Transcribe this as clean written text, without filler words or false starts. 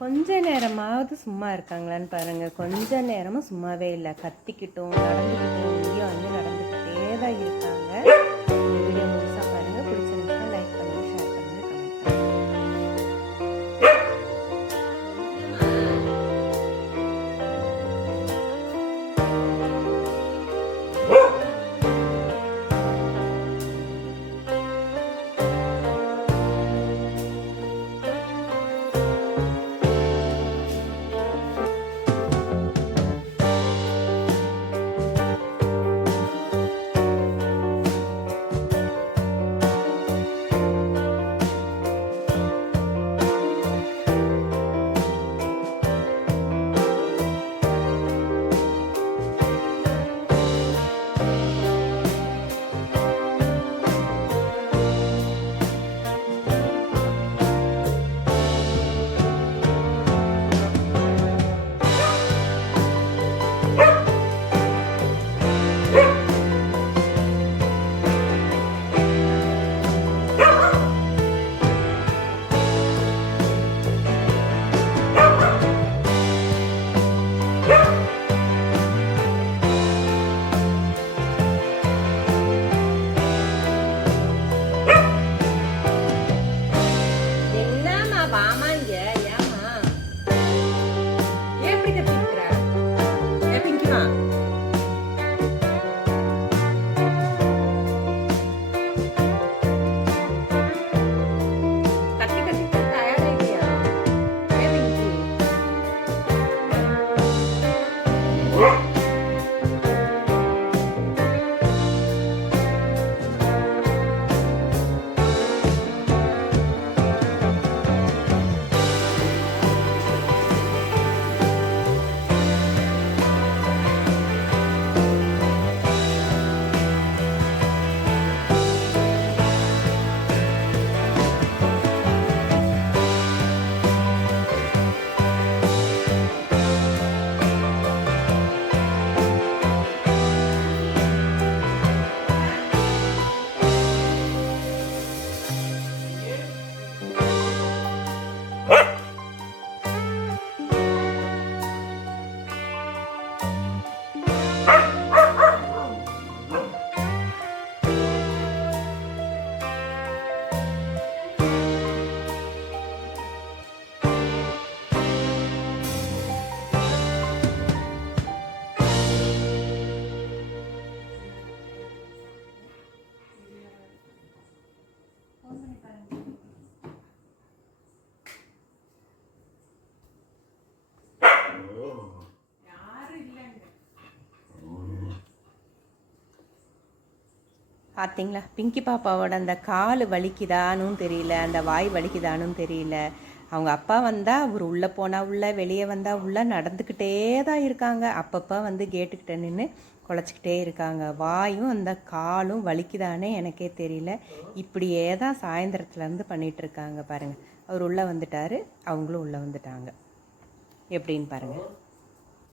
கொஞ்ச நேரமாவது சும்மா இருக்காங்களான்னு பாருங்கள். கொஞ்ச நேரமும் சும்மாவே இல்லை. கத்திக்கிட்டும் நடந்துக்கிட்டும் இங்கேயும் வந்து நடந்துக்கிட்டே தான் இருக்காங்க. இந்த வீடியோ முழுசாக பாருங்கள். பிடிச்சிருந்துச்சுன்னா லைக் பண்ணுங்கள், ஷேர் பண்ணுங்கள், கமெண்ட் பார்த்தீங்களா? பிங்கி பாப்பாவோட அந்த கால் வலிக்குதானும் தெரியல, அந்த வாய் வலிக்குதானும் தெரியல. அவங்க அப்பா வந்தால் அவர் உள்ளே போனால் உள்ளே, வெளியே வந்தால் உள்ளே நடந்துக்கிட்டே தான் இருக்காங்க. அப்பப்போ வந்து கேட்டுக்கிட்ட நின்று குலைச்சிக்கிட்டே இருக்காங்க. வாயும் அந்த காலும் வலிக்குதானே எனக்கே தெரியல. இப்படியே தான் சாயந்தரத்துலேருந்து பண்ணிகிட்ருக்காங்க பாருங்கள். அவர் உள்ளே வந்துட்டார், அவங்களும் உள்ளே வந்துட்டாங்க. எப்படின்னு பாருங்கள்.